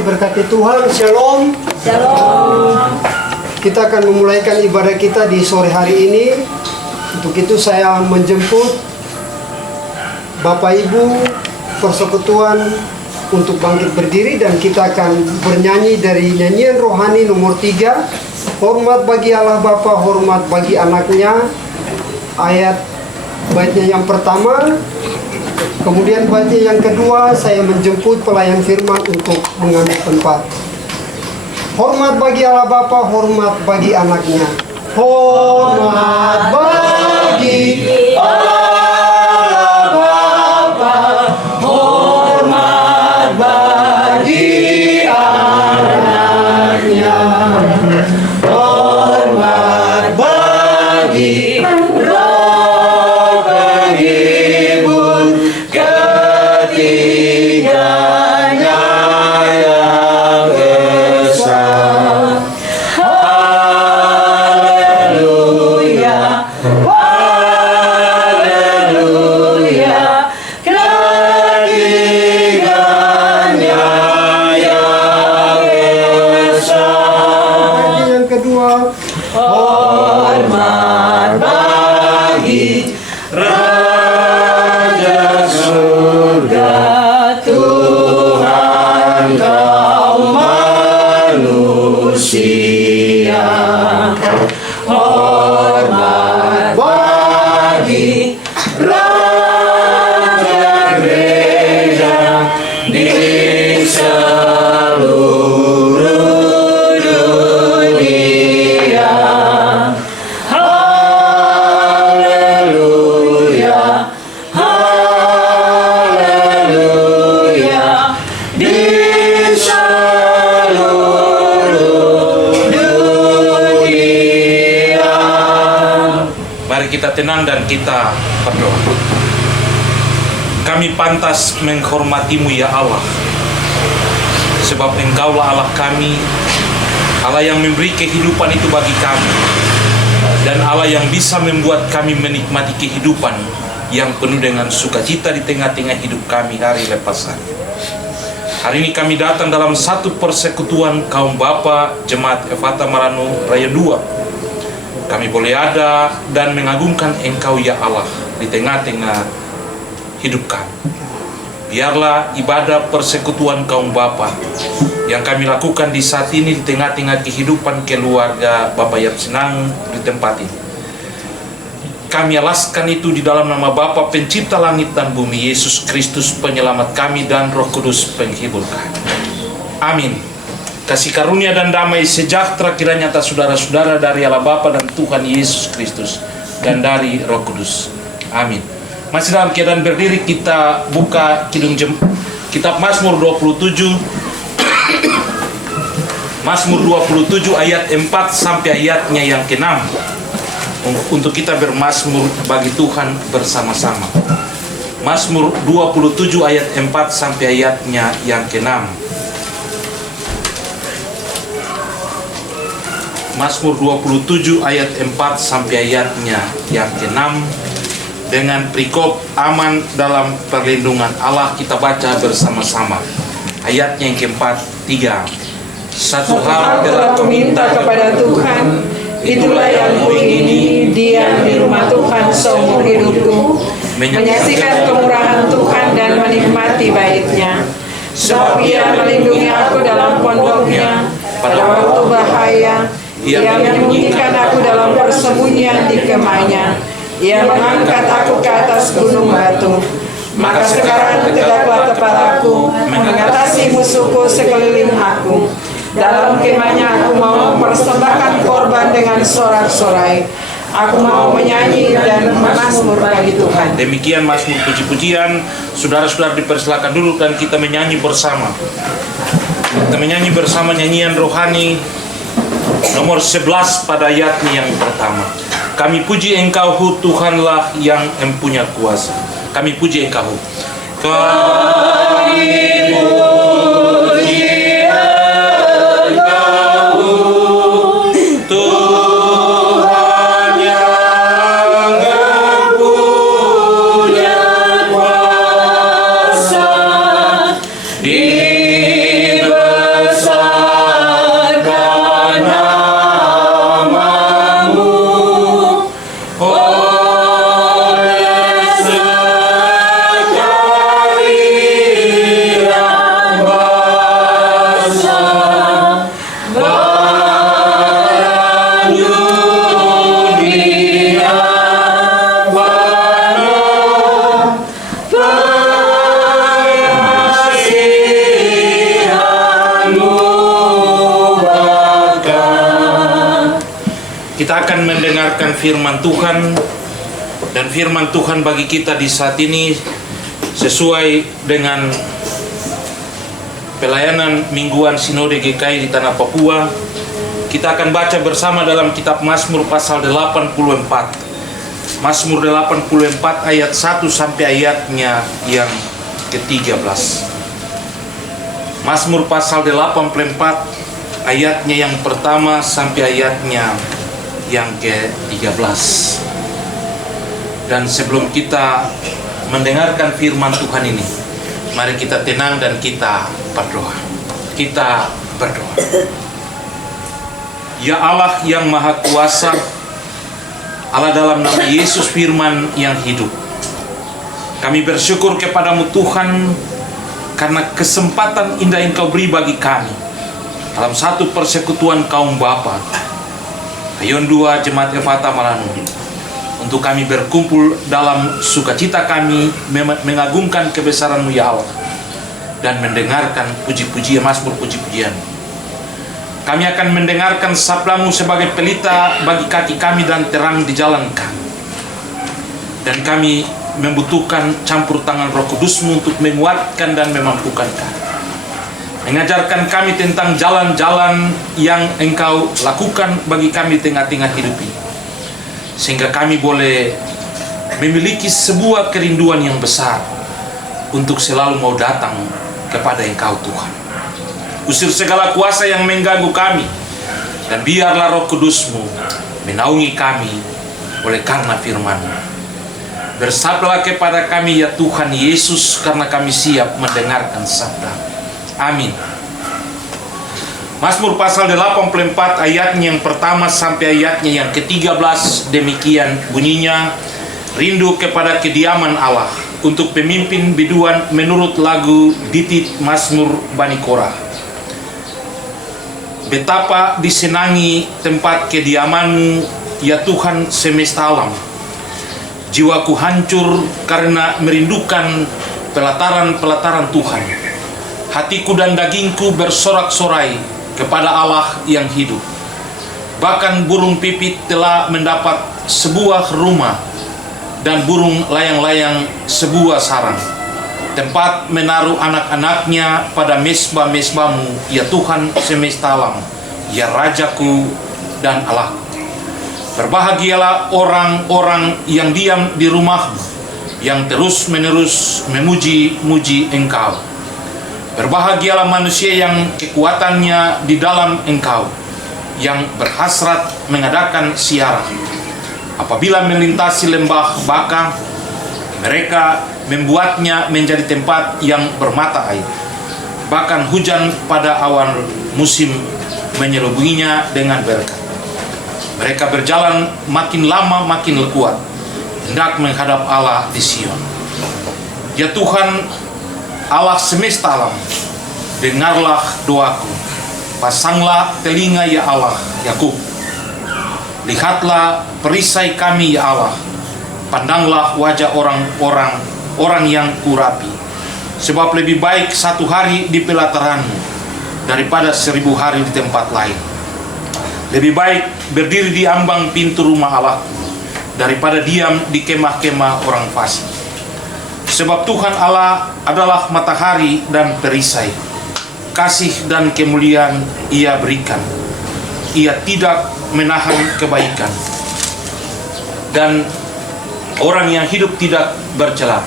diberkati Tuhan. Shalom. Shalom. Kita akan memulaikan ibadah kita di sore hari ini. Untuk itu saya menjemput Bapak Ibu persekutuan untuk bangkit berdiri, dan kita akan bernyanyi dari nyanyian rohani nomor 3, hormat bagi Allah Bapa, hormat bagi anaknya. Ayat baitnya yang pertama, kemudian baitnya yang kedua saya menjemput pelayan firman untuk mengambil tempat. Hormat bagi Allah Bapa, hormat bagi anaknya. Hormat bagi Allah Bapa, hormat bagi anaknya, hormat bagi Roh penghibur ketiganya yang esa. Haleluya, haleluya, ketiganya yang esa. Yang kedua, hormat bagi Raja surga, Tuhan kaum manusia. Hormat bagi Raja gereja di seluruh dunia. Haleluya, haleluya, di seluruh dunia. Mari kita tenang dan kita berdoa. Kami pantas menghormati-Mu ya Allah, sebab Engkaulah Allah kami, Allah yang memberi kehidupan itu bagi kami, dan Allah yang bisa membuat kami menikmati kehidupan yang penuh dengan sukacita di tengah-tengah hidup kami hari lepas hari. Hari ini kami datang dalam satu persekutuan kaum Bapa Jemaat Efata Marano Raya 2. Kami boleh ada dan mengagungkan Engkau ya Allah di tengah-tengah hidup kami. Biarlah ibadah persekutuan kaum Bapa yang kami lakukan di saat ini di tengah-tengah kehidupan keluarga Bapak Yap Senang di tempat ini, kami alaskan itu di dalam nama Bapa Pencipta langit dan bumi, Yesus Kristus penyelamat kami, dan Roh Kudus penghibur kami. Amin. Kasih karunia dan damai sejahtera kiranya atas saudara-saudara dari Allah Bapa dan Tuhan Yesus Kristus dan dari Roh Kudus. Amin. Masih dalam keadaan berdiri, kita buka kitab Mazmur 27. Mazmur 27 ayat 4 sampai ayatnya yang ke-6. Untuk kita bermazmur bagi Tuhan bersama-sama. Mazmur 27 ayat 4 sampai ayatnya yang ke-6. Mazmur 27 ayat 4 sampai ayatnya yang ke-6. Dengan perikop aman dalam perlindungan Allah, kita baca bersama-sama. Ayatnya yang ke-4, 3. Satu hal telah aku minta kepada Tuhan, itulah yang kuingini, diam di rumah Tuhan seumur hidupku, menyaksikan kemurahan Tuhan dan menikmati bait-Nya. Sebab Ia melindungi aku dalam pondoknya, pada waktu bahaya. Ia menyembunyikan aku dalam persembunyian di kemahnya. Ia mengangkat aku ke atas gunung batu. Maka sekarang tegaklah kepalaku, mengatasi musuhku sekeliling aku. Dalam kemahnya aku mau mempersembahkan korban dengan sorak-sorai. Aku mau menyanyi dan memazmur bagi Tuhan. Demikian mazmur puji-pujian. Saudara-saudara dipersilakan dulu dan kita menyanyi bersama. Kita menyanyi bersama nyanyian rohani nomor 11 pada ayatnya yang pertama. Kami puji Engkau, Tuhanlah yang empunya kuasa. Kami puji Engkau. Kami puji Engkau, Tuhan yang empunya kuasa. Di Kita akan mendengarkan firman Tuhan, dan firman Tuhan bagi kita di saat ini sesuai dengan pelayanan mingguan Sinode GKI di Tanah Papua. Kita akan baca bersama dalam kitab Mazmur pasal 84. Mazmur 84 ayat 1 sampai ayatnya yang ke-13. Mazmur pasal 84 ayatnya yang pertama sampai ayatnya yang ke-13. Dan sebelum kita mendengarkan firman Tuhan ini, mari kita tenang dan kita berdoa. Kita berdoa. Ya Allah yang Maha Kuasa, Allah dalam nama Yesus firman yang hidup, kami bersyukur kepadamu Tuhan karena kesempatan indah yang Kau beri bagi kami dalam satu persekutuan kaum Bapa Ayun 2 Jemaat Efata Malanur, untuk kami berkumpul dalam sukacita kami mengagungkan kebesaran-Mu ya Allah, dan mendengarkan puji-pujian, mazmur puji-pujian. Kami akan mendengarkan sabda-Mu sebagai pelita bagi kaki kami dan terang di jalan kami. Dan kami membutuhkan campur tangan Roh Kudus-Mu untuk menguatkan dan memampukan kami, mengajarkan kami tentang jalan-jalan yang Engkau lakukan bagi kami di tengah-tengah hidup ini, sehingga kami boleh memiliki sebuah kerinduan yang besar untuk selalu mau datang kepada Engkau Tuhan. Usir segala kuasa yang mengganggu kami, dan biarlah Roh Kudus-Mu menaungi kami oleh karena firman-Mu. Bersabdalah kepada kami ya Tuhan Yesus, karena kami siap mendengarkan sabda. Amin. Mazmur pasal 84 ayatnya yang pertama sampai ayatnya yang ke-13 demikian bunyinya. Rindu kepada kediaman Allah, untuk pemimpin biduan menurut lagu Ditit Mazmur Bani Korah. Betapa disenangi tempat kediaman-Mu ya Tuhan semesta alam. Jiwaku hancur karena merindukan pelataran-pelataran Tuhan. Hatiku dan dagingku bersorak-sorai kepada Allah yang hidup. Bahkan burung pipit telah mendapat sebuah rumah, dan burung layang-layang sebuah sarang, tempat menaruh anak-anaknya pada mesbah-mesbah-Mu ya Tuhan semesta alam, ya Rajaku dan Allahku. Berbahagialah orang-orang yang diam di rumah-Mu, yang terus-menerus memuji-muji Engkau. Berbahagialah manusia yang kekuatannya di dalam Engkau, yang berhasrat mengadakan siarah. Apabila melintasi lembah Baka, mereka membuatnya menjadi tempat yang bermata air. Bahkan hujan pada awal musim menyelubunginya dengan berkat. Mereka berjalan makin lama makin kuat, hendak menghadap Allah di Sion. Ya Tuhan, Allah semesta alam, dengarlah doaku. Pasanglah telinga ya Allah Yakub. Lihatlah perisai kami ya Allah. Pandanglah wajah orang yang kurapi. Sebab lebih baik 1 hari di pelataran-Mu daripada 1000 hari di tempat lain. Lebih baik berdiri di ambang pintu rumah Allah daripada diam di kemah-kemah orang fasik. Sebab Tuhan Allah adalah matahari dan perisai. Kasih dan kemuliaan Ia berikan. Ia tidak menahan kebaikan, dan orang yang hidup tidak bercela.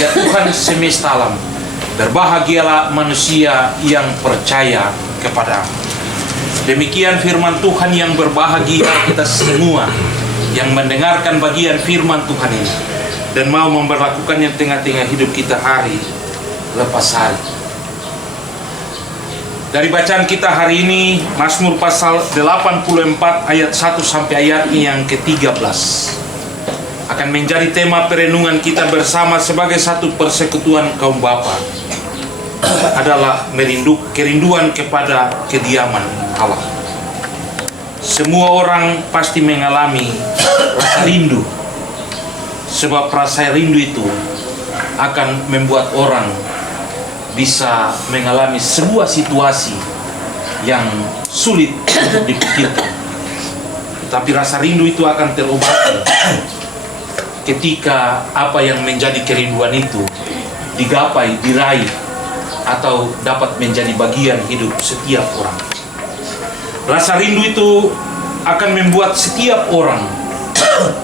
Ya Tuhan semesta alam, berbahagialah manusia yang percaya kepada-Mu. Demikian firman Tuhan yang berbahagia kita semua yang mendengarkan bagian firman Tuhan ini dan mau memperlakukannya di tengah-tengah hidup kita hari lepas hari. Dari bacaan kita hari ini, Mazmur pasal 84 ayat 1 sampai ayat yang ke-13 akan menjadi tema perenungan kita bersama sebagai satu persekutuan kaum Bapa. Adalah kerinduan kepada kediaman Allah. Semua orang pasti mengalami rasa rindu, sebab rasa rindu itu akan membuat orang bisa mengalami sebuah situasi yang sulit untuk dipikirkan. Tetapi rasa rindu itu akan terobati ketika apa yang menjadi kerinduan itu digapai, diraih, atau dapat menjadi bagian hidup setiap orang. Rasa rindu itu akan membuat setiap orang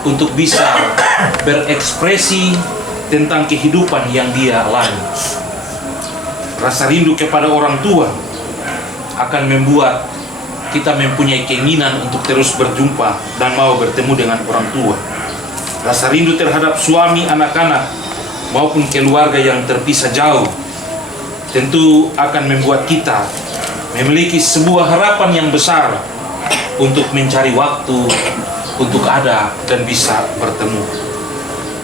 untuk bisa berekspresi tentang kehidupan yang dia alami. Rasa rindu kepada orang tua akan membuat kita mempunyai keinginan untuk terus berjumpa dan mau bertemu dengan orang tua. Rasa rindu terhadap suami, anak-anak, maupun keluarga yang terpisah jauh tentu akan membuat kita memiliki sebuah harapan yang besar untuk mencari waktu untuk ada dan bisa bertemu.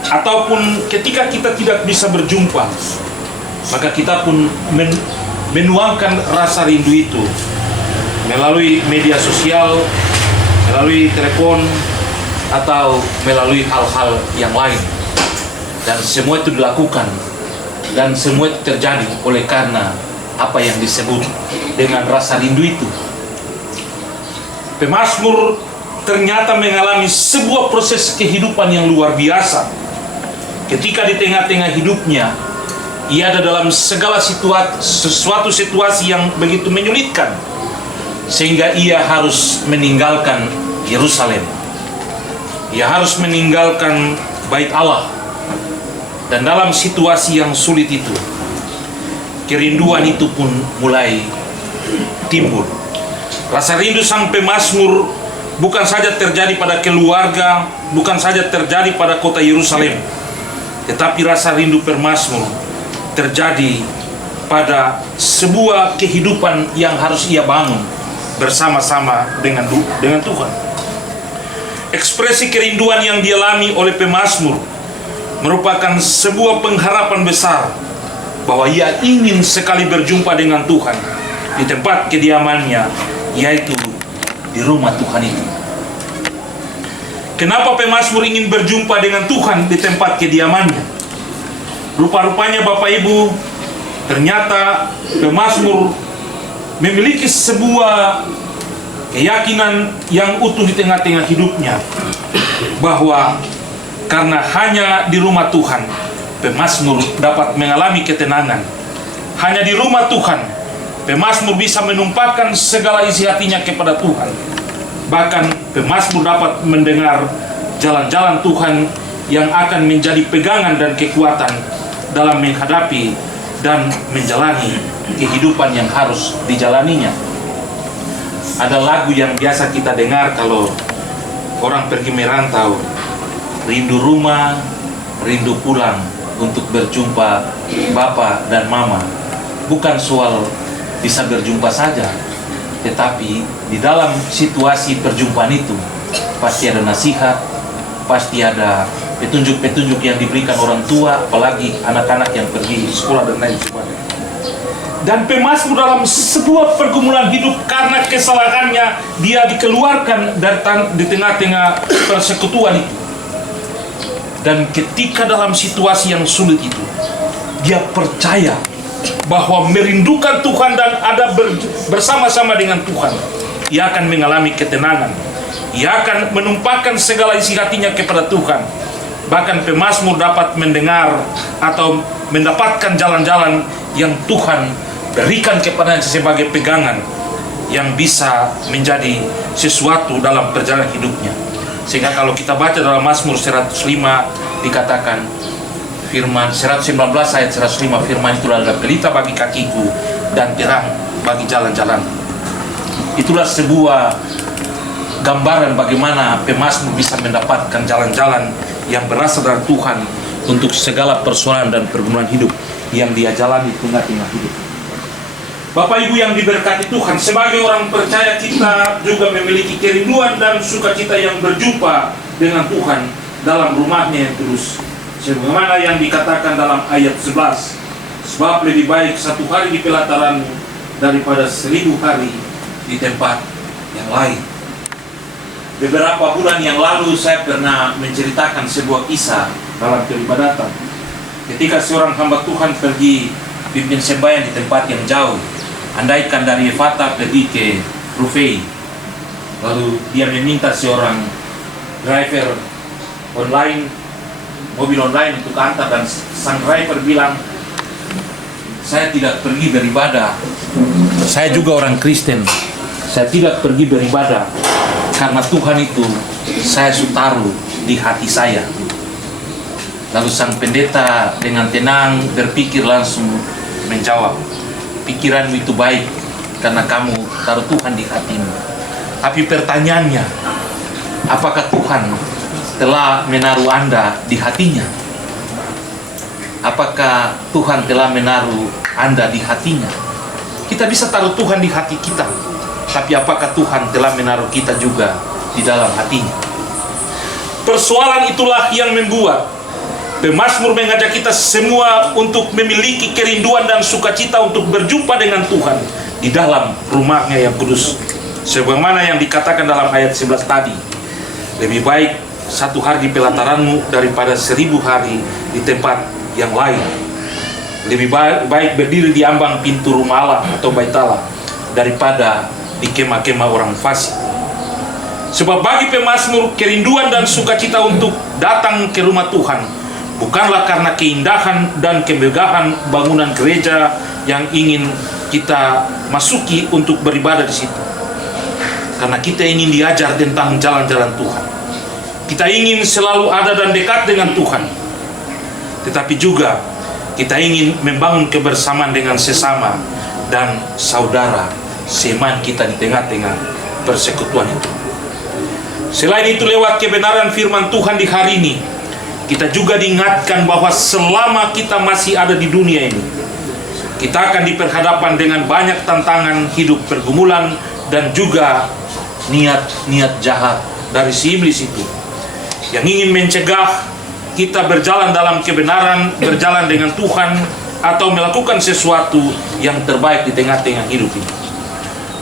Ataupun ketika kita tidak bisa berjumpa, maka kita pun menuangkan rasa rindu itu melalui media sosial, melalui telepon, atau melalui hal-hal yang lain. Dan semua itu dilakukan dan semua itu terjadi oleh karena apa yang disebut dengan rasa rindu itu. Pemazmur ternyata mengalami sebuah proses kehidupan yang luar biasa. Ketika di tengah-tengah hidupnya, ia ada dalam segala sesuatu situasi yang begitu menyulitkan, sehingga ia harus meninggalkan Yerusalem. Ia harus meninggalkan bait Allah. Dan dalam situasi yang sulit itu, kerinduan itu pun mulai timbul. Rasa rindu sang pemazmur bukan saja terjadi pada keluarga, bukan saja terjadi pada kota Yerusalem, tetapi rasa rindu pemazmur terjadi pada sebuah kehidupan yang harus ia bangun bersama-sama dengan Tuhan. Ekspresi kerinduan yang dialami oleh pemazmur merupakan sebuah pengharapan besar bahwa ia ingin sekali berjumpa dengan Tuhan di tempat kediamannya, yaitu di rumah Tuhan itu. Kenapa pemazmur ingin berjumpa dengan Tuhan di tempat kediamannya? Rupa-rupanya Bapak Ibu, ternyata pemazmur memiliki sebuah keyakinan yang utuh di tengah-tengah hidupnya, bahwa karena hanya di rumah Tuhan pemazmur dapat mengalami ketenangan. Hanya di rumah Tuhan pemazmur bisa menumpahkan segala isi hatinya kepada Tuhan. Bahkan pemazmur dapat mendengar jalan-jalan Tuhan yang akan menjadi pegangan dan kekuatan dalam menghadapi dan menjalani kehidupan yang harus dijalaninya. Ada lagu yang biasa kita dengar kalau orang pergi merantau, rindu rumah, rindu pulang untuk berjumpa Bapa dan Mama. Bukan soal bisa berjumpa saja, tetapi di dalam situasi perjumpaan itu pasti ada nasihat, pasti ada petunjuk-petunjuk yang diberikan orang tua, apalagi anak-anak yang pergi sekolah dan lain sebagainya. Dan pemazmur dalam sebuah pergumulan hidup karena kesalahannya, dia dikeluarkan di tengah-tengah persekutuan itu. Dan ketika dalam situasi yang sulit itu, dia percaya bahwa merindukan Tuhan dan ada bersama-sama dengan Tuhan, ia akan mengalami ketenangan. Ia akan menumpahkan segala isi hatinya kepada Tuhan. Bahkan pemazmur dapat mendengar atau mendapatkan jalan-jalan yang Tuhan berikan kepadanya sebagai pegangan yang bisa menjadi sesuatu dalam perjalanan hidupnya. Sehingga kalau kita baca dalam Mazmur 105 dikatakan firman 119 ayat 105, firman itu adalah pelita bagi kakiku dan terang bagi jalan-jalan. Itulah sebuah gambaran bagaimana pemazmur bisa mendapatkan jalan-jalan yang berasal dari Tuhan untuk segala persoalan dan pergumulan hidup yang dia jalani di tengah-tengah hidup. Bapak Ibu yang diberkati Tuhan, sebagai orang percaya kita juga memiliki kerinduan dan sukacita yang berjumpa dengan Tuhan dalam rumahnya yang kudus. Sebagaimana yang dikatakan dalam ayat 11, sebab lebih baik 1 hari di pelataranmu daripada 1000 hari di tempat yang lain. Beberapa bulan yang lalu saya pernah menceritakan sebuah kisah dalam peribadatan. Ketika seorang hamba Tuhan pergi pimpin sembahyang di tempat yang jauh, andaikan dari Efata pergi ke Rufai. Lalu dia meminta seorang driver online, mobil online untuk antar, dan sang driver bilang, saya tidak pergi beribadah. Saya juga orang Kristen. Saya tidak pergi beribadah karena Tuhan itu saya taruh di hati saya. Lalu sang pendeta dengan tenang berpikir langsung menjawab, pikiranmu itu baik karena kamu taruh Tuhan di hatimu. Tapi pertanyaannya, apakah Tuhan telah menaruh Anda di hatinya? Apakah Tuhan telah menaruh Anda di hatinya? Kita bisa taruh Tuhan di hati kita, tapi apakah Tuhan telah menaruh kita juga di dalam hatinya? Persoalan itulah yang membuat pemazmur mengajak kita semua untuk memiliki kerinduan dan sukacita untuk berjumpa dengan Tuhan di dalam rumahnya yang kudus. Sebagaimana yang dikatakan dalam ayat 11 tadi, lebih baik 1 hari di pelataranmu daripada 1000 hari di tempat yang lain. Lebih baik berdiri di ambang pintu rumah Allah atau bait Allah daripada di kemah-kemah orang fasik. Sebab bagi pemazmur, kerinduan dan sukacita untuk datang ke rumah Tuhan bukanlah karena keindahan dan kemegahan bangunan gereja yang ingin kita masuki untuk beribadah di situ. Karena kita ingin diajar tentang jalan-jalan Tuhan. Kita ingin selalu ada dan dekat dengan Tuhan. Tetapi juga kita ingin membangun kebersamaan dengan sesama dan saudara seiman kita di tengah-tengah persekutuan itu. Selain itu, lewat kebenaran firman Tuhan di hari ini, kita juga diingatkan bahwa selama kita masih ada di dunia ini, kita akan diperhadapkan dengan banyak tantangan hidup, pergumulan, dan juga niat-niat jahat dari si iblis itu yang ingin mencegah kita berjalan dalam kebenaran, berjalan dengan Tuhan, atau melakukan sesuatu yang terbaik di tengah-tengah hidup ini.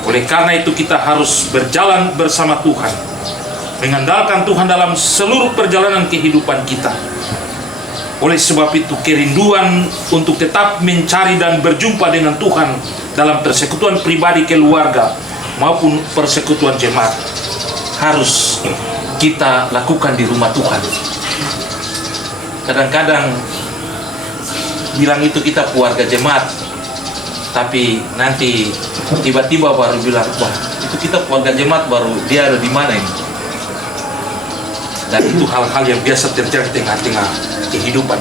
Oleh karena itu, kita harus berjalan bersama Tuhan, mengandalkan Tuhan dalam seluruh perjalanan kehidupan kita. Oleh sebab itu, kerinduan untuk tetap mencari dan berjumpa dengan Tuhan dalam persekutuan pribadi, keluarga, maupun persekutuan jemaat harus kita lakukan di rumah Tuhan. Kadang-kadang bilang itu kita keluarga jemaat, tapi nanti tiba-tiba baru bilang, wah itu kita keluarga jemaat, baru dia ada di mana ini? Dan itu hal-hal yang biasa terjadi di tengah-tengah kehidupan.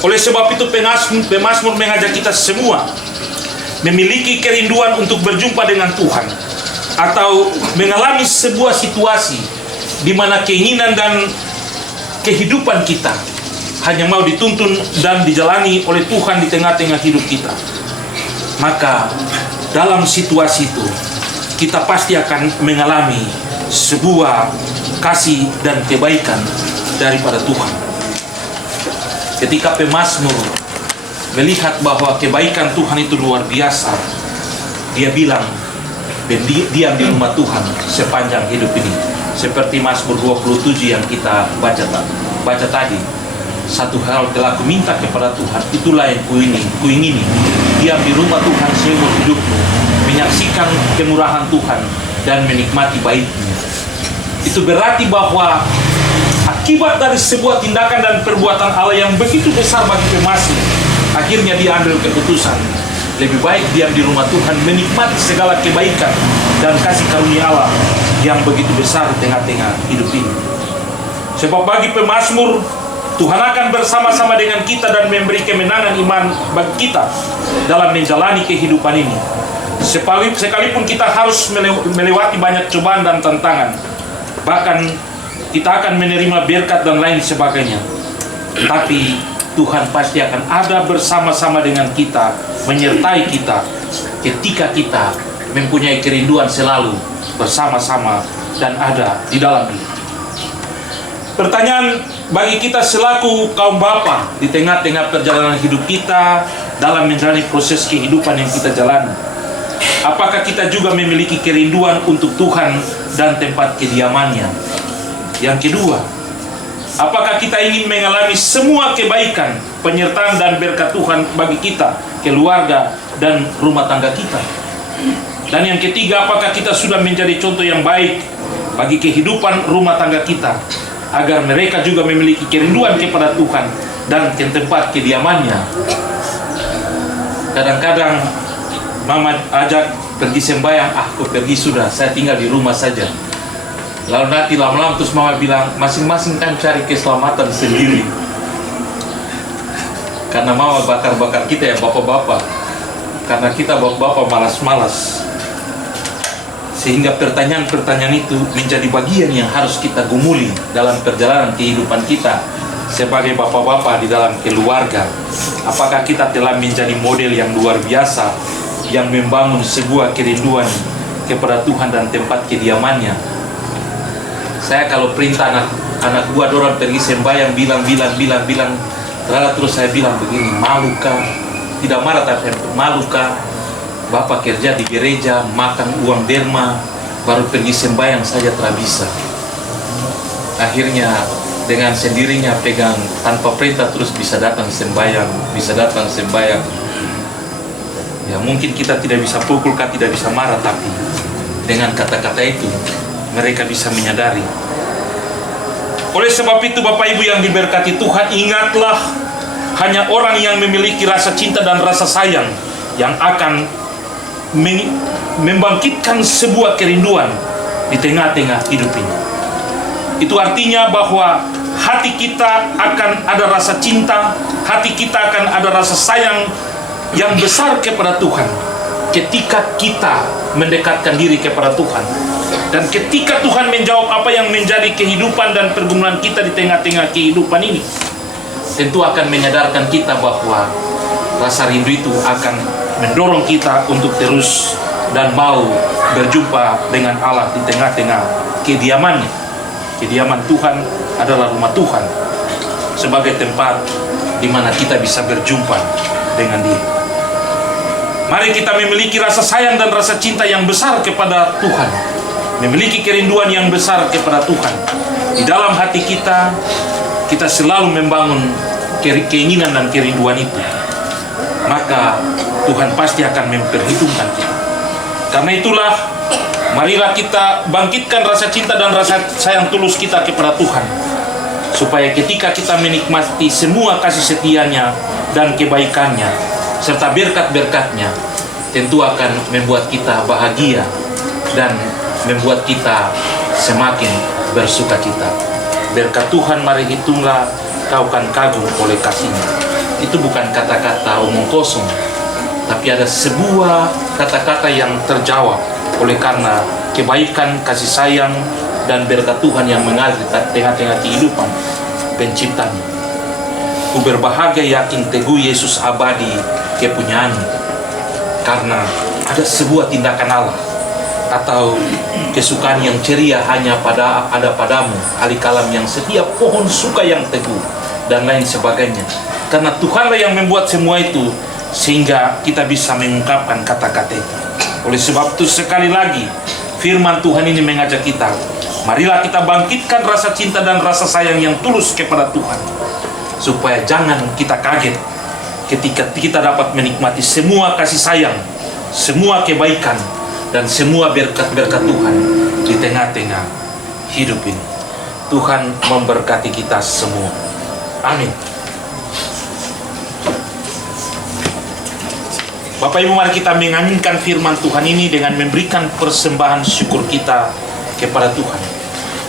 Oleh sebab itu, pemazmur mengajak kita semua memiliki kerinduan untuk berjumpa dengan Tuhan, atau mengalami sebuah situasi di mana keinginan dan kehidupan kita hanya mau dituntun dan dijalani oleh Tuhan di tengah-tengah hidup kita. Maka dalam situasi itu kita pasti akan mengalami sebuah kasih dan kebaikan daripada Tuhan. Ketika pemazmur melihat bahwa kebaikan Tuhan itu luar biasa, dia bilang, diam di rumah Tuhan sepanjang hidup ini. Seperti Mazmur 27 yang kita baca tadi. Satu hal telah kuminta kepada Tuhan, itulah yang kuingini, diam di rumah Tuhan seumur hidupmu, menyaksikan kemurahan Tuhan dan menikmati baiknya. Itu berarti bahwa akibat dari sebuah tindakan dan perbuatan Allah yang begitu besar bagi pemazmur, akhirnya dia ambil keputusan, lebih baik diam di rumah Tuhan, menikmati segala kebaikan dan kasih karunia Allah yang begitu besar di tengah-tengah hidup ini. Sebab bagi pemazmur, Tuhan akan bersama-sama dengan kita dan memberi kemenangan iman bagi kita dalam menjalani kehidupan ini. Sekalipun kita harus melewati banyak cobaan dan tantangan, bahkan kita akan menerima berkat dan lain sebagainya, tapi Tuhan pasti akan ada bersama-sama dengan kita, menyertai kita ketika kita mempunyai kerinduan selalu bersama-sama dan ada di dalam dia. Pertanyaan bagi kita selaku kaum bapa di tengah-tengah perjalanan hidup kita dalam menjalani proses kehidupan yang kita jalani, apakah kita juga memiliki kerinduan untuk Tuhan dan tempat kediamannya? Yang kedua, apakah kita ingin mengalami semua kebaikan, penyertaan dan berkat Tuhan bagi kita, keluarga, dan rumah tangga kita? Dan yang ketiga, apakah kita sudah menjadi contoh yang baik bagi kehidupan rumah tangga kita, agar mereka juga memiliki kerinduan kepada Tuhan dan ke tempat kediamannya. Kadang-kadang mama ajak pergi sembahyang, aku pergi sudah, saya tinggal di rumah saja. Lalu nanti lama-lama terus mama bilang, masing-masing kan cari keselamatan sendiri. Karena mama bakar-bakar kita ya bapak-bapak, karena kita bapak-bapak malas-malas. Sehingga pertanyaan-pertanyaan itu menjadi bagian yang harus kita gumuli dalam perjalanan kehidupan kita sebagai bapak-bapak di dalam keluarga. Apakah kita telah menjadi model yang luar biasa, yang membangun sebuah kerinduan kepada Tuhan dan tempat kediamannya? Saya kalau perintah anak gua dorang pergi sembahyang, bilang, lalu terus saya bilang begini, malukah? Tidak marah tapi malukah? Bapak kerja di gereja, makan uang derma, baru pergi sembahyang saja tak bisa. Akhirnya dengan sendirinya pegang tanpa perintah terus bisa datang sembahyang. Ya mungkin kita tidak bisa pukul, tidak bisa marah, tapi dengan kata-kata itu mereka bisa menyadari. Oleh sebab itu Bapak Ibu yang diberkati Tuhan, ingatlah, hanya orang yang memiliki rasa cinta dan rasa sayang yang akan membangkitkan sebuah kerinduan di tengah-tengah hidup ini. Itu artinya bahwa hati kita akan ada rasa cinta, hati kita akan ada rasa sayang yang besar kepada Tuhan ketika kita mendekatkan diri kepada Tuhan. Dan ketika Tuhan menjawab apa yang menjadi kehidupan dan pergumulan kita di tengah-tengah kehidupan ini, tentu akan menyadarkan kita bahwa rasa rindu itu akan mendorong kita untuk terus dan mau berjumpa dengan Allah di tengah-tengah kediamannya. Kediaman Tuhan adalah rumah Tuhan, sebagai tempat di mana kita bisa berjumpa dengan Dia. Mari kita memiliki rasa sayang dan rasa cinta yang besar kepada Tuhan, memiliki kerinduan yang besar kepada Tuhan. Di dalam hati kita, kita selalu membangun keinginan dan kerinduan itu. Maka Tuhan pasti akan memperhitungkan kita. Karena itulah, marilah kita bangkitkan rasa cinta dan rasa sayang tulus kita kepada Tuhan, supaya ketika kita menikmati semua kasih setianya dan kebaikannya serta berkat-berkatnya, tentu akan membuat kita bahagia dan membuat kita semakin bersuka cita. Berkat Tuhan mari hitunglah, kau kan kagum oleh kasih-Nya. Itu bukan kata-kata omong kosong, tapi ada sebuah kata-kata yang terjawab oleh karena kebaikan, kasih sayang, dan berkat Tuhan yang mengalir di tengah-tengah kehidupan penciptanya. Ku berbahagia yakin teguh Yesus abadi kepunyaanmu, karena ada sebuah tindakan Allah atau kesukaan yang ceria hanya ada padamu, alikalam yang setiap pohon suka yang teguh, dan lain sebagainya. Karena Tuhanlah yang membuat semua itu, sehingga kita bisa mengungkapkan kata-kata itu. Oleh sebab itu sekali lagi firman Tuhan ini mengajak kita, marilah kita bangkitkan rasa cinta dan rasa sayang yang tulus kepada Tuhan, supaya jangan kita kaget ketika kita dapat menikmati semua kasih sayang, semua kebaikan, dan semua berkat-berkat Tuhan di tengah-tengah hidup ini. Tuhan memberkati kita semua. Amin. Bapak Ibu, mari kita mengaminkan firman Tuhan ini dengan memberikan persembahan syukur kita kepada Tuhan.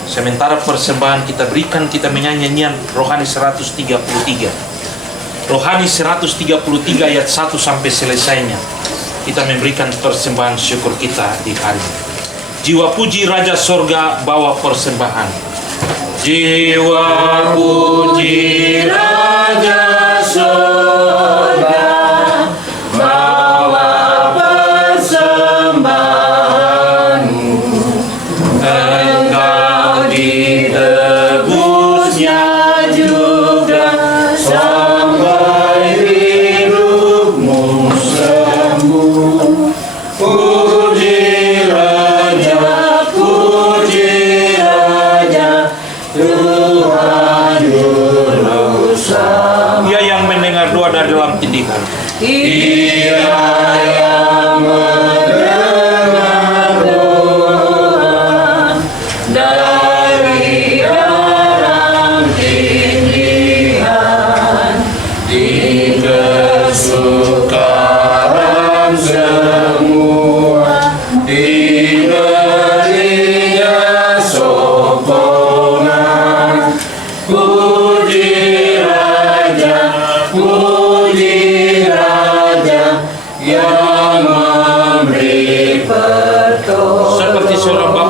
Sementara persembahan kita berikan, kita menyanyi nyanyian Rohani 133. Rohani 133 ayat 1 sampai selesainya. Kita memberikan persembahan syukur kita di hari ini. Jiwa puji Raja Sorga bawa persembahan. Jiwa puji Raja Sorga bawa persembahanmu. Engkau ditebusnya juga sampai hidupmu sembuh. Puji Raja, Tuhan Juru Selamat.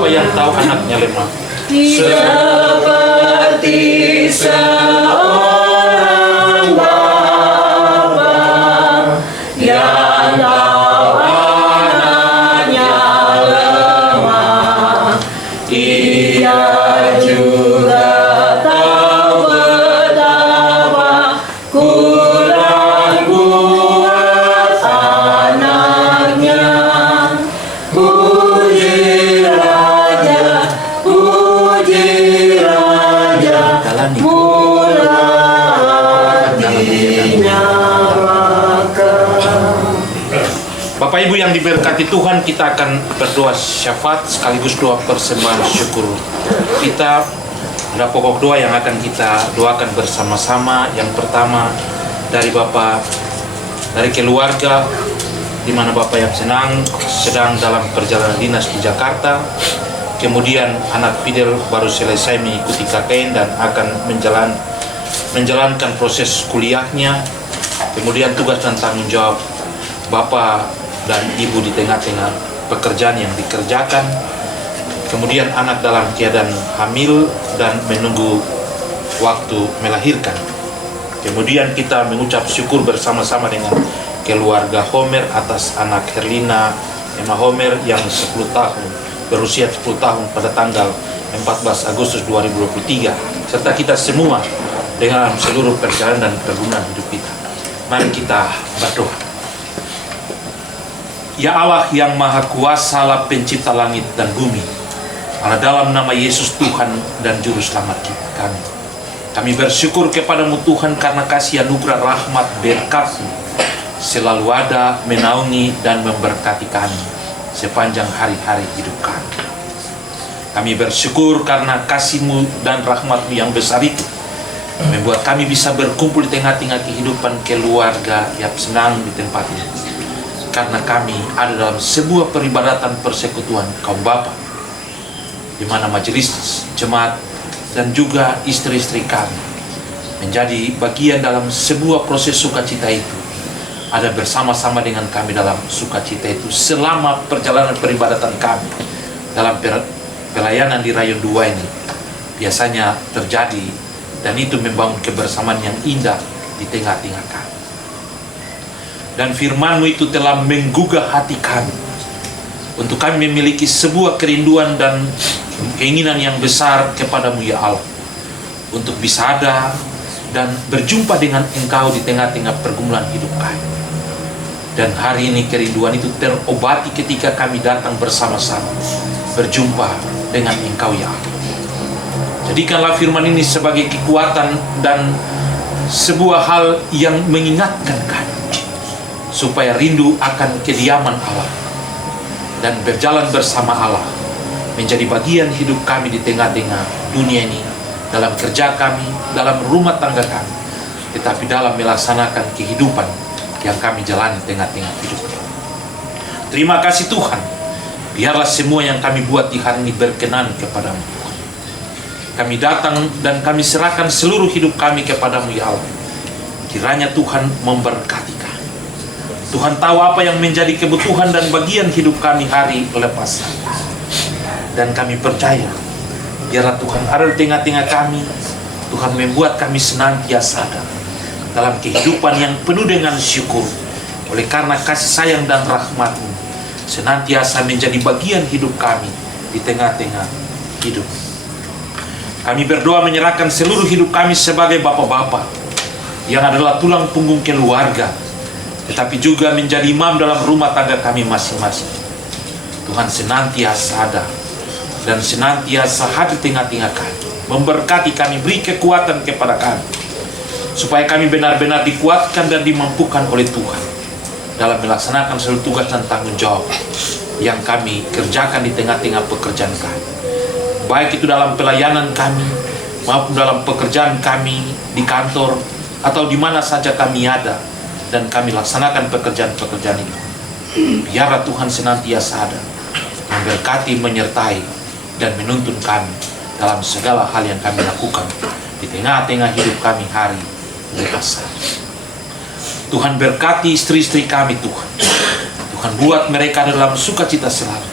tua yang tahu anaknya lemah. Seperti seorang bapa yang tahu anaknya lemah, ia juga tahu betapa kurang kuat anaknya. Puji Raja, murah dinyalakan. Bapak Ibu yang diberkati Tuhan, kita akan berdoa syafaat sekaligus doa persembahan syukur. Kita ada pokok doa yang akan kita doakan bersama-sama. Yang pertama dari Bapak, dari keluarga di mana Bapak yang sedang dalam perjalanan dinas di Jakarta. Kemudian anak Fidel baru selesai mengikuti KKN dan akan menjalankan proses kuliahnya. Kemudian tugas dan tanggung jawab Bapak dan Ibu di tengah-tengah pekerjaan yang dikerjakan. Kemudian anak dalam keadaan hamil dan menunggu waktu melahirkan. Kemudian kita mengucap syukur bersama-sama dengan keluarga Homer atas anak Herlina Emma Homer yang 10 tahun, berusia 10 tahun pada tanggal 14 Agustus 2023, serta kita semua dengan seluruh perjalanan dan pergumulan hidup kita. Mari kita berdoa. Ya Allah yang Maha Kuasa, Allah pencipta langit dan bumi, Allah dalam nama Yesus Tuhan dan Juru Selamat kami bersyukur kepadamu Tuhan karena kasih anugerah rahmat berkat-Mu selalu ada menaungi dan memberkati kami sepanjang hari-hari hidup kami. Kami bersyukur karena kasih-Mu dan rahmat-Mu yang besar itu membuat kami bisa berkumpul di tengah-tengah kehidupan keluarga yang senang di tempat ini. Karena kami ada dalam sebuah peribadatan persekutuan kaum Bapa, di mana majelis jemaat dan juga istri-istri kami menjadi bagian dalam sebuah proses sukacita itu. Ada bersama-sama dengan kami dalam sukacita itu selama perjalanan peribadatan kami dalam pelayanan di Rayon 2 ini biasanya terjadi, dan itu membangun kebersamaan yang indah di tengah-tengah kami. Dan firman-Mu itu telah menggugah hati kami untuk kami memiliki sebuah kerinduan dan keinginan yang besar kepadamu ya Allah, untuk bisa ada dan berjumpa dengan Engkau di tengah-tengah pergumulan hidup kami. Dan hari ini kerinduan itu terobati ketika kami datang bersama-sama berjumpa dengan Engkau ya Allah. Jadikanlah firman ini sebagai kekuatan dan sebuah hal yang mengingatkan kami supaya rindu akan kediaman Allah dan berjalan bersama Allah menjadi bagian hidup kami di tengah-tengah dunia ini, dalam kerja kami, dalam rumah tangga kami, tetapi dalam melaksanakan kehidupan yang kami jalani tengah-tengah hidup. Terima kasih Tuhan, biarlah semua yang kami buat di hari ini berkenan kepadamu. Kami datang dan kami serahkan seluruh hidup kami kepadamu ya Allah. Kiranya Tuhan memberkati kami. Tuhan tahu apa yang menjadi kebutuhan dan bagian hidup kami hari lepas hari. Dan kami percaya, biarlah Tuhan ada di tengah-tengah kami. Tuhan membuat kami senantiasa ada dalam kehidupan yang penuh dengan syukur. Oleh karena kasih sayang dan rahmat-Mu senantiasa menjadi bagian hidup kami di tengah-tengah hidup. Kami berdoa menyerahkan seluruh hidup kami sebagai bapak-bapak yang adalah tulang punggung keluarga, tetapi juga menjadi imam dalam rumah tangga kami masing-masing. Tuhan senantiasa ada dan senantiasa hadir di tengah-tengah kami, memberkati kami, beri kekuatan kepada kami, supaya kami benar-benar dikuatkan dan dimampukan oleh Tuhan dalam melaksanakan seluruh tugas dan tanggung jawab yang kami kerjakan di tengah-tengah pekerjaan kami, baik itu dalam pelayanan kami maupun dalam pekerjaan kami di kantor atau di mana saja kami ada dan kami laksanakan pekerjaan-pekerjaan itu. Biarlah Tuhan senantiasa ada, memberkati, menyertai, dan menuntun kami dalam segala hal yang kami lakukan di tengah-tengah hidup kami hari lepas hari. Tuhan berkati istri-istri kami Tuhan. Tuhan buat mereka dalam sukacita selalu.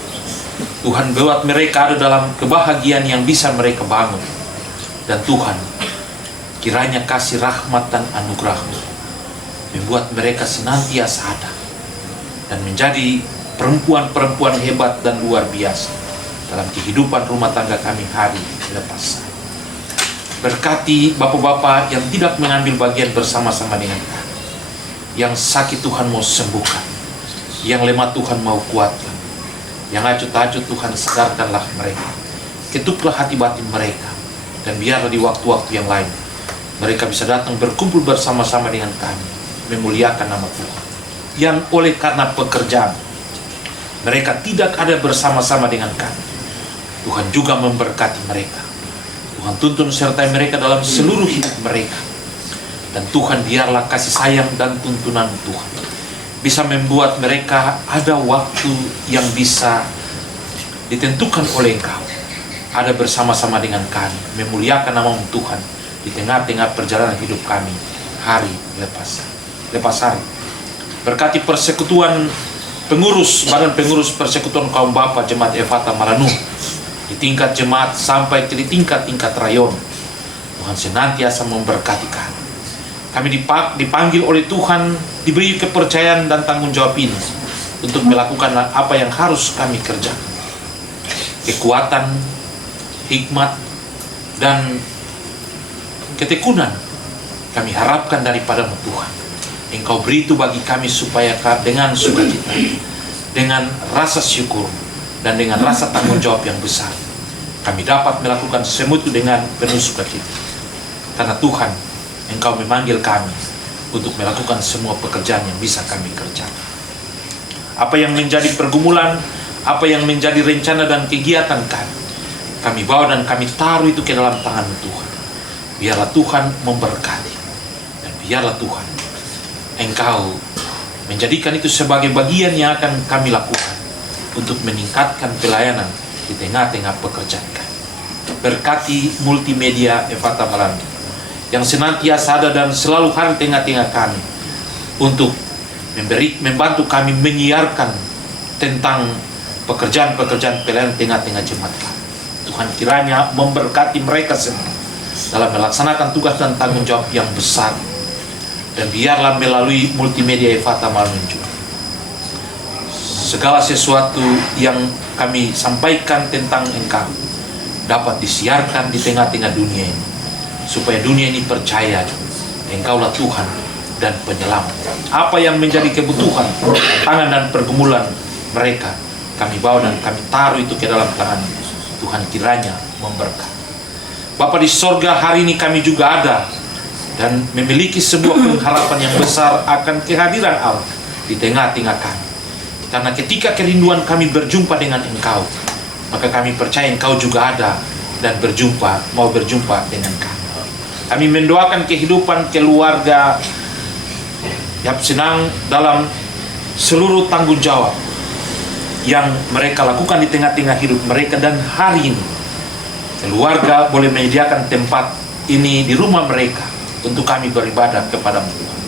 Tuhan buat mereka ada dalam kebahagiaan yang bisa mereka bangun. Dan Tuhan, kiranya kasih rahmat dan anugerah-Mu membuat mereka senantiasa ada dan menjadi perempuan-perempuan hebat dan luar biasa dalam kehidupan rumah tangga kami hari lepas. Berkati bapak-bapak yang tidak mengambil bagian bersama-sama dengan kami, yang sakit Tuhan mau sembuhkan, yang lemah Tuhan mau kuatkan, yang acut-acut Tuhan sadarkanlah mereka, ketuklah hati batin mereka, dan biarlah di waktu-waktu yang lain mereka bisa datang berkumpul bersama-sama dengan kami, memuliakan nama Tuhan. Yang oleh karena pekerjaan mereka tidak ada bersama-sama dengan kami, Tuhan juga memberkati mereka. Tuhan tuntun sertai mereka dalam seluruh hidup mereka. Dan Tuhan biarlah kasih sayang dan tuntunan Tuhan bisa membuat mereka ada waktu yang bisa ditentukan oleh Engkau, ada bersama-sama dengan kami, memuliakan nama Tuhan di tengah-tengah perjalanan hidup kami hari lepas hari. Berkati persekutuan pengurus, badan pengurus persekutuan kaum bapa Jemaat Efata Maranu di tingkat jemaat sampai ke tingkat rayon. Tuhan senantiasa memberkati kami. Kami dipanggil oleh Tuhan, diberi kepercayaan dan tanggung jawab ini untuk melakukan apa yang harus kami kerjakan. Kekuatan, hikmat, dan ketekunan kami harapkan daripada-Mu Tuhan. Engkau beri itu bagi kami supaya dengan sukacita, dengan rasa syukur, dan dengan rasa tanggung jawab yang besar, kami dapat melakukan semua itu dengan penuh sukacita. Karena Tuhan, Engkau memanggil kami untuk melakukan semua pekerjaan yang bisa kami kerjakan. Apa yang menjadi pergumulan, apa yang menjadi rencana dan kegiatan kami bawa dan kami taruh itu ke dalam tangan Tuhan. Biarlah Tuhan memberkati, dan biarlah Tuhan, Engkau menjadikan itu sebagai bagian yang akan kami lakukan untuk meningkatkan pelayanan di tengah-tengah pekerjaan kami. Berkati multimedia Efata Maranu yang senantiasa ada dan selalu hadir di tengah-tengah kami untuk membantu kami menyiarkan tentang pekerjaan-pekerjaan pelayanan tengah-tengah jemaat kami. Tuhan kiranya memberkati mereka semua dalam melaksanakan tugas dan tanggung jawab yang besar, dan biarlah melalui multimedia Efata Maranu juga segala sesuatu yang kami sampaikan tentang Engkau dapat disiarkan di tengah-tengah dunia ini, supaya dunia ini percaya Engkaulah Tuhan dan Penyelamat. Apa yang menjadi kebutuhan, tangan dan pergumulan mereka, kami bawa dan kami taruh itu ke dalam tangan Tuhan. Kiranya memberkati. Bapa di sorga, hari ini kami juga ada dan memiliki sebuah pengharapan yang besar akan kehadiran Allah di tengah-tengah kami. Karena ketika kerinduan kami berjumpa dengan Engkau, maka kami percaya Engkau juga ada dan mau berjumpa dengan kami. Kami mendoakan kehidupan keluarga yang senang dalam seluruh tanggung jawab yang mereka lakukan di tengah-tengah hidup mereka, dan hari ini keluarga boleh menyediakan tempat ini di rumah mereka untuk kami beribadah kepada Tuhan.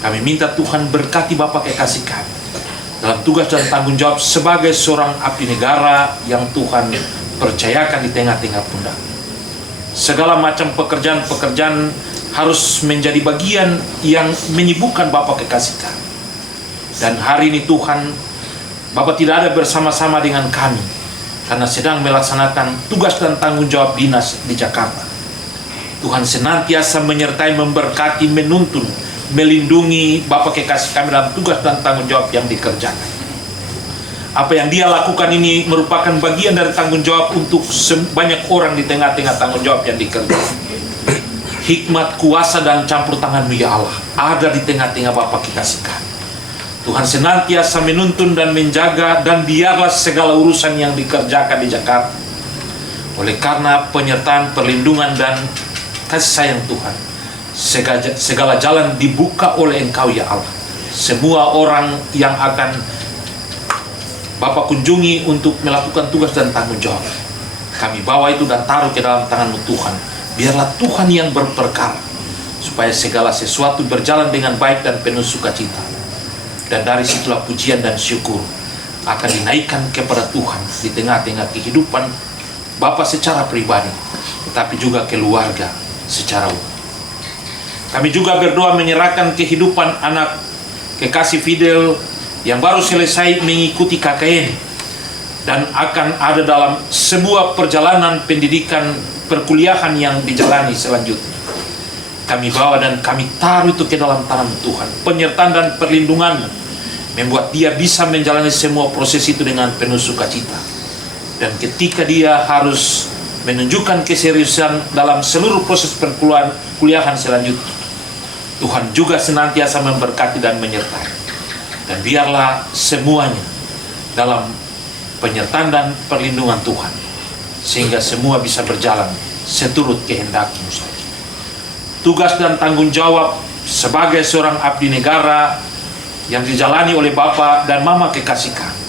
Kami minta Tuhan berkati Bapak kekasih kami dalam tugas dan tanggung jawab sebagai seorang abdi negara yang Tuhan percayakan di tengah-tengah pundak. Segala macam pekerjaan-pekerjaan harus menjadi bagian yang menyibukkan Bapak kekasih kami. Dan hari ini Tuhan, Bapak tidak ada bersama-sama dengan kami karena sedang melaksanakan tugas dan tanggung jawab dinas di Jakarta. Tuhan senantiasa menyertai, memberkati, menuntun, melindungi Bapak kekasih kami dalam tugas dan tanggung jawab yang dikerjakan. Apa yang dia lakukan ini merupakan bagian dari tanggung jawab untuk banyak orang di tengah-tengah tanggung jawab yang dikerjakan. Hikmat, kuasa, dan campur tangan-Mu ya Allah ada di tengah-tengah Bapak kekasih kami. Tuhan senantiasa menuntun dan menjaga, dan biarlah segala urusan yang dikerjakan di Jakarta oleh karena penyertaan, perlindungan, dan kasih sayang Tuhan, segala jalan dibuka oleh Engkau ya Allah. Semua orang yang akan Bapak kunjungi untuk melakukan tugas dan tanggung jawab, kami bawa itu dan taruh ke dalam tangan-Mu Tuhan. Biarlah Tuhan yang berperkara supaya segala sesuatu berjalan dengan baik dan penuh sukacita. Dan dari situlah pujian dan syukur akan dinaikkan kepada Tuhan di tengah-tengah kehidupan Bapak secara pribadi, tetapi juga keluarga secara umum. Kami juga berdoa menyerahkan kehidupan anak kekasih Fidel yang baru selesai mengikuti KKN dan akan ada dalam sebuah perjalanan pendidikan perkuliahan yang dijalani selanjutnya. Kami bawa dan kami taruh itu ke dalam tangan Tuhan. Penyertaan dan perlindungan membuat dia bisa menjalani semua proses itu dengan penuh sukacita. Dan ketika dia harus menunjukkan keseriusan dalam seluruh proses perkuliahan selanjutnya, Tuhan juga senantiasa memberkati dan menyertai. Dan biarlah semuanya dalam penyertaan dan perlindungan Tuhan, sehingga semua bisa berjalan seturut kehendak-Mu saja. Tugas dan tanggung jawab sebagai seorang abdi negara yang dijalani oleh Bapa dan Mama kekasih kami,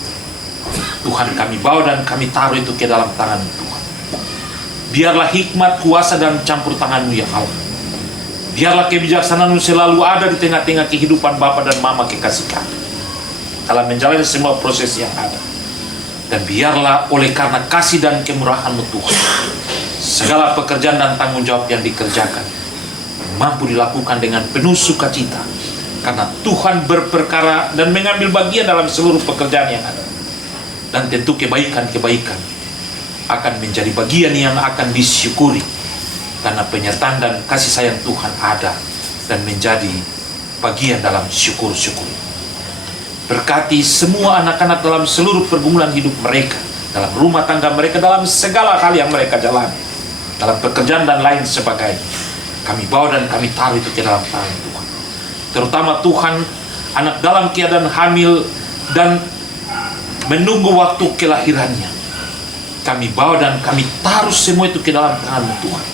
Tuhan kami bawa dan kami taruh itu ke dalam tangan Tuhan. Biarlah hikmat, kuasa dan campur tangan-Mu ya Allah. Biarlah kebijaksanaan-Mu selalu ada di tengah-tengah kehidupan Bapa dan Mama kekasih kami dalam menjalani semua proses yang ada. Dan biarlah oleh karena kasih dan kemurahan-Mu Tuhan, segala pekerjaan dan tanggung jawab yang dikerjakan mampu dilakukan dengan penuh sukacita, karena Tuhan berperkara dan mengambil bagian dalam seluruh pekerjaan yang ada. Dan tentu kebaikan-kebaikan akan menjadi bagian yang akan disyukuri, karena penyertaan dan kasih sayang Tuhan ada dan menjadi bagian dalam syukur-syukur. Berkati semua anak-anak dalam seluruh pergumulan hidup mereka, dalam rumah tangga mereka, dalam segala hal yang mereka jalani, dalam pekerjaan dan lain sebagainya. Kami bawa dan kami taruh itu ke dalam tangan Tuhan. Terutama Tuhan, anak dalam keadaan hamil dan menunggu waktu kelahirannya, kami bawa dan kami taruh semua itu ke dalam tangan Tuhan.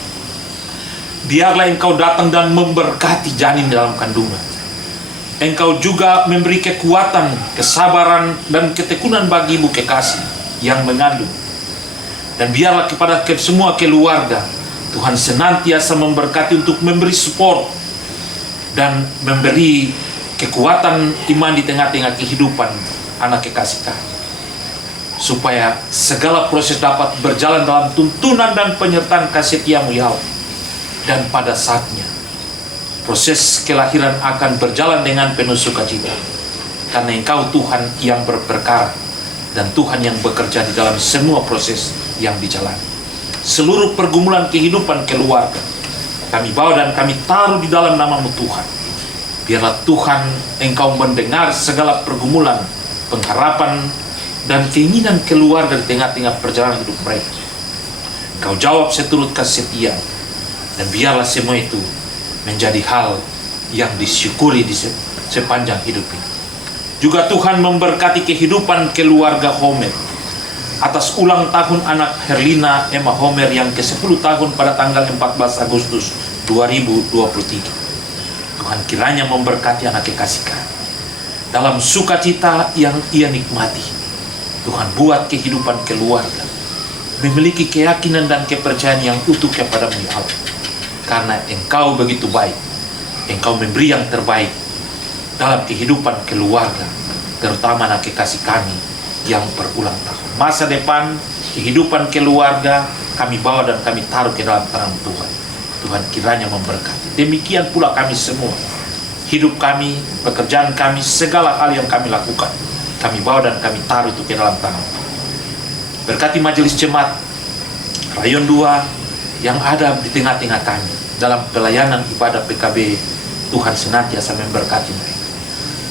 Biarlah Engkau datang dan memberkati janin dalam kandungan. Engkau juga memberi kekuatan, kesabaran, dan ketekunan bagi ibu kekasih yang mengandung. Dan biarlah kepada semua keluarga, Tuhan senantiasa memberkati untuk memberi support dan memberi kekuatan iman di tengah-tengah kehidupan anak kekasih kami, supaya segala proses dapat berjalan dalam tuntunan dan penyertaan kasih setiamu ya Allah. Dan pada saatnya proses kelahiran akan berjalan dengan penuh sukacita, karena Engkau Tuhan yang berperkara dan Tuhan yang bekerja di dalam semua proses yang dijalani. Seluruh pergumulan kehidupan keluarga kami bawa dan kami taruh di dalam nama-Mu Tuhan. Biarlah Tuhan Engkau mendengar segala pergumulan, pengharapan, dan keinginan keluarga di tengah-tengah perjalanan hidup mereka. Engkau jawab seturut kasih setia, dan biarlah semua itu menjadi hal yang disyukuri di sepanjang hidup ini. Juga Tuhan memberkati kehidupan keluarga Homer atas ulang tahun anak Herlina Emma Homer yang ke-10 tahun pada tanggal 14 Agustus 2023. Tuhan kiranya memberkati anak kekasih kami dalam sukacita yang ia nikmati. Tuhan buat kehidupan keluarga memiliki keyakinan dan kepercayaan yang utuh kepada-Mu ya Allah. Karena Engkau begitu baik, Engkau memberi yang terbaik dalam kehidupan keluarga, terutama anak kekasih kami yang berulang tahun. Masa depan kehidupan keluarga kami bawa dan kami taruh ke dalam tangan Tuhan. Tuhan kiranya memberkati. Demikian pula kami semua, hidup kami, pekerjaan kami, segala hal yang kami lakukan, kami bawa dan kami taruh itu ke dalam tangan Tuhan. Berkati majelis jemaat Rayon 2 yang ada di tengah-tengah kami dalam pelayanan ibadah PKB. Tuhan senantiasa memberkati mereka.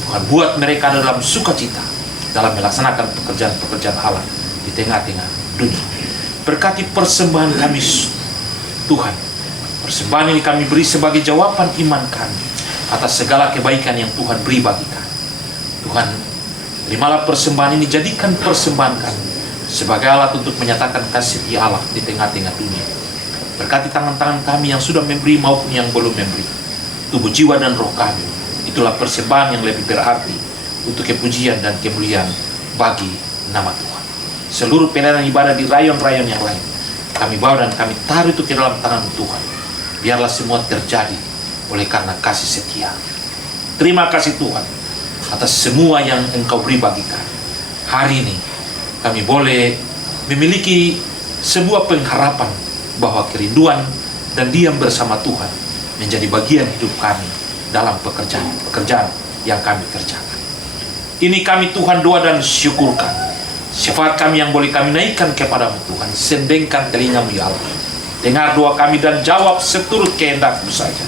Tuhan buat mereka dalam sukacita dalam melaksanakan pekerjaan-pekerjaan Allah di tengah-tengah dunia. Berkati persembahan kami Tuhan. Persembahan ini kami beri sebagai jawaban iman kami atas segala kebaikan yang Tuhan beri bagi kami. Tuhan, terimalah persembahan ini, jadikan persembahan kami sebagai alat untuk menyatakan kasih setia Allah di tengah-tengah dunia. Berkati tangan-tangan kami yang sudah memberi maupun yang belum memberi, tubuh, jiwa, dan roh kami. Itulah persembahan yang lebih berarti untuk kepujian dan kemuliaan bagi nama Tuhan. Seluruh pelayanan ibadah di rayon-rayon yang lain kami bawa dan kami taruh itu ke dalam tangan Tuhan. Biarlah semua terjadi oleh karena kasih setia. Terima kasih Tuhan atas semua yang Engkau beri bagi kami. hari ini kami boleh memiliki sebuah pengharapan bahwa kerinduan dan diam bersama Tuhan menjadi bagian hidup kami dalam pekerjaan yang kami kerjakan. Ini kami Tuhan doa dan syukurkan. Syafaat kami yang boleh kami naikkan kepadamu Tuhan. Sendengkan telingamu ya Allah. Dengar doa kami dan jawab seturut kehendak-Mu saja.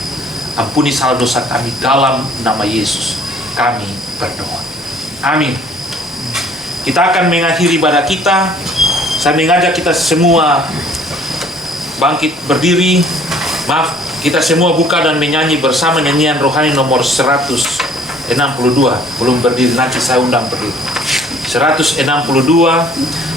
Ampuni salah dosa kami dalam nama Yesus. Kami berdoa. Amin. Kita akan mengakhiri ibadah kita. Saya mengajak kita semua bangkit berdiri. Maaf, kita semua buka dan menyanyi bersama nyanyian rohani nomor 162. Belum berdiri, nanti saya undang berdiri. 162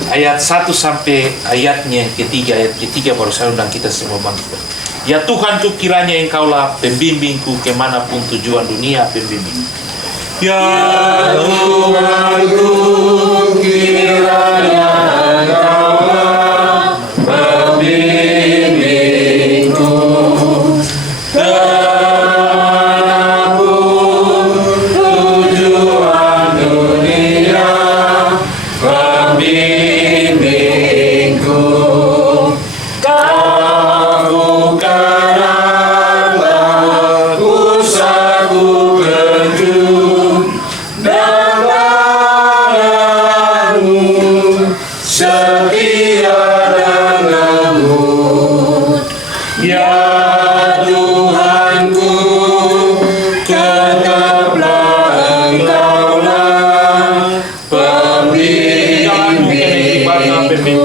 ayat 1 sampai ayatnya ketiga. Ayat ketiga baru saya undang kita semua bangkit. Ya Tuhan, ku kiranya Engkaulah pembimbingku kemanapun tujuan dunia pembimbing. Ya Tuhanku, kiranya Engkaulah pembimbingku kemanapun tujuan dunia pembimbingku. Kabulkanlah usahaku kejut dan tanganmu setia dan lembut. Ya Tuhanku, tetaplah Engkaulah pembimbingku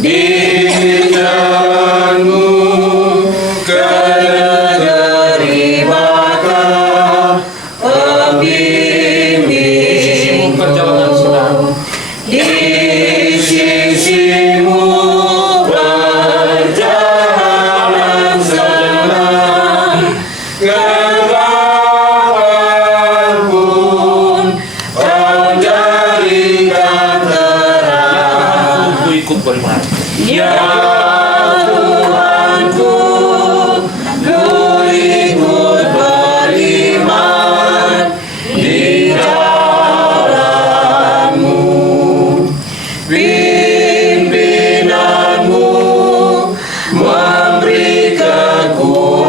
di jalanmu ke negeri Makkah, pembimbingmu perjalanan senang. Di sisimu perjalanan senang, kapanpun kau jadikan terang. Aku ikut beriman. Ya Tuhanku, ku ikut beriman di jalanmu. Pimpinanmu memberi kekuatan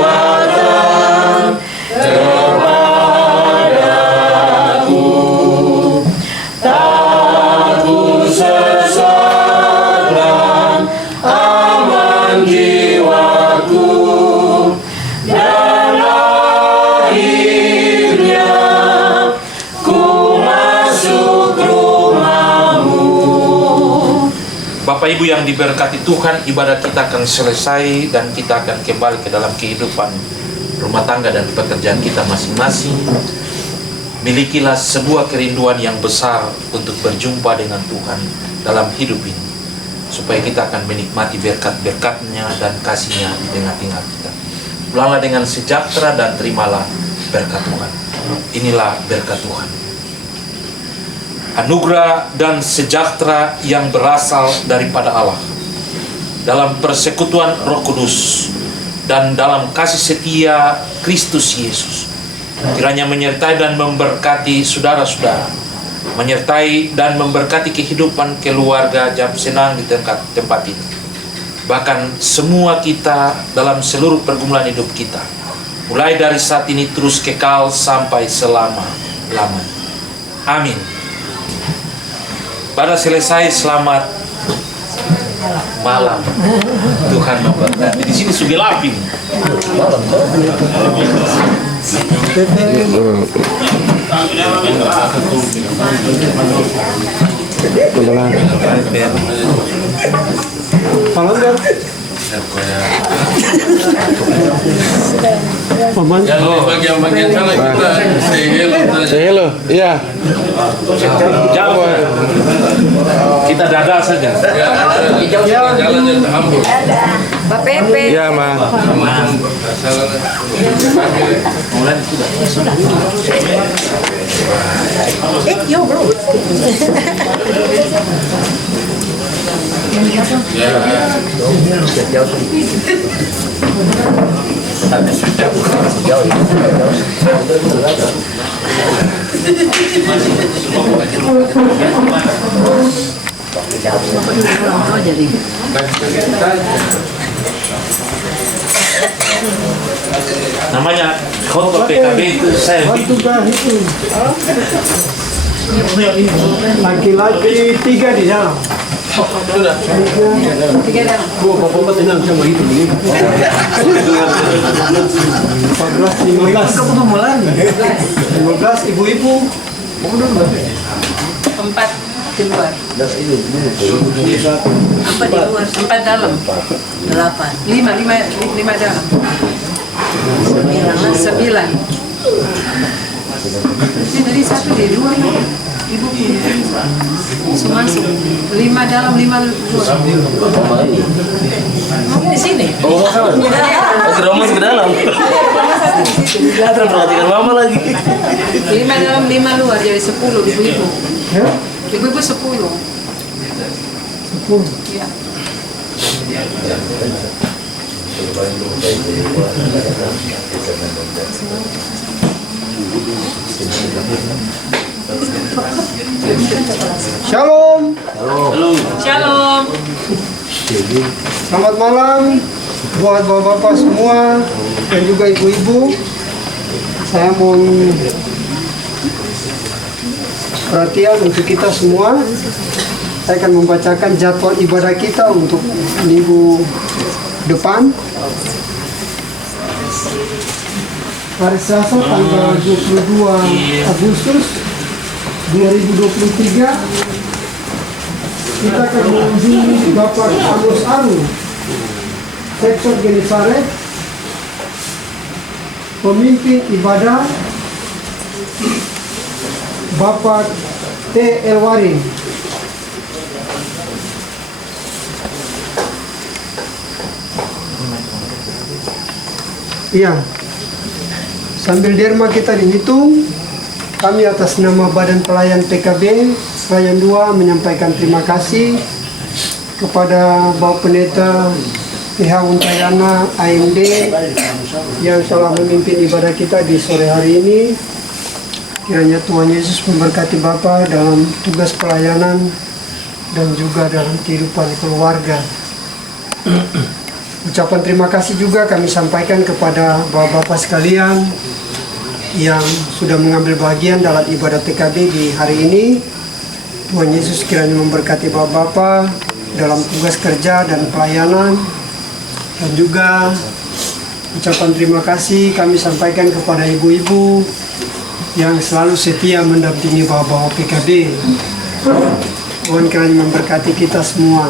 kepadaku. Tak ku sesat dan aman jiwaku, dan akhirnya ku masuk rumahmu. Bapak Ibu yang diberkati Tuhan, ibadah kita akan selesai dan kita akan kembali ke dalam kehidupan rumah tangga dan pekerjaan kita masing-masing. Milikilah sebuah kerinduan yang besar untuk berjumpa dengan Tuhan dalam hidup ini, supaya kita akan menikmati berkat-berkat-Nya dan kasih-Nya di tengah-tengah kita. Pulanglah dengan sejahtera dan terimalah berkat Tuhan. Inilah berkat Tuhan. Anugerah dan sejahtera yang berasal daripada Allah dalam persekutuan Roh Kudus dan dalam kasih setia Kristus Yesus kiranya menyertai dan memberkati saudara-saudara, menyertai dan memberkati kehidupan keluarga Jam Senang di tempat ini, bahkan semua kita dalam seluruh pergumulan hidup kita, mulai dari saat ini terus kekal sampai selama-lamanya. Amin. Pada selesai, selamat malam. Tuhan memberkati. Di sini sudah lapin. Bagian-bagian sana kita say hello. Iya. Jauh. Kita dada saja. Jalannya terhambur. Pak Pepe. Iya, Ma. Mulai sudah. Yo bro. Ya. Namanya khotbah PKB itu saya Khotbah itu laki-laki 3 di dalam. Tiga dalam. 15 ibu-ibu. 4 di luar. 4 di luar. 4 dalam. 5 dalam. 9. Ini tadi 1 di luar. Ibu semua masuk. 5 dalam, 5 luar. Di sini. Oh, masuk ke dalam. Lihat perhatikan mama lagi. 5 dalam, 5 luar, jadi 10 ibu-ibu. Ibu-ibu 10. 10. Ya. Shalom. Shalom. Selamat malam buat bapak-bapak semua dan juga ibu-ibu. Saya mohon perhatian untuk kita semua. Saya akan membacakan jadwal ibadah kita untuk minggu depan. Hari Selasa tanggal 22 Agustus 2023 kita akan mengunjungi Bapak Amos Aru, Sektor Genesaret, pemimpin ibadah Bapak T. Elwarin. Iya, sambil derma kita dihitung, kami atas nama Badan Pelayan PKB Senayan 2 menyampaikan terima kasih kepada Bapak Pendeta PH Untayana AMD yang telah memimpin ibadah kita di sore hari ini. Kiranya Tuhan Yesus memberkati Bapak dalam tugas pelayanan dan juga dalam kehidupan keluarga. Ucapan terima kasih juga kami sampaikan kepada bapak-bapak sekalian yang sudah mengambil bagian dalam ibadah PKB di hari ini. Tuhan Yesus kiranya memberkati bapak-bapak dalam tugas kerja dan pelayanan. Dan juga ucapan terima kasih kami sampaikan kepada ibu-ibu yang selalu setia mendampingi bapak-bapak PKB. Tuhan kiranya memberkati kita semua.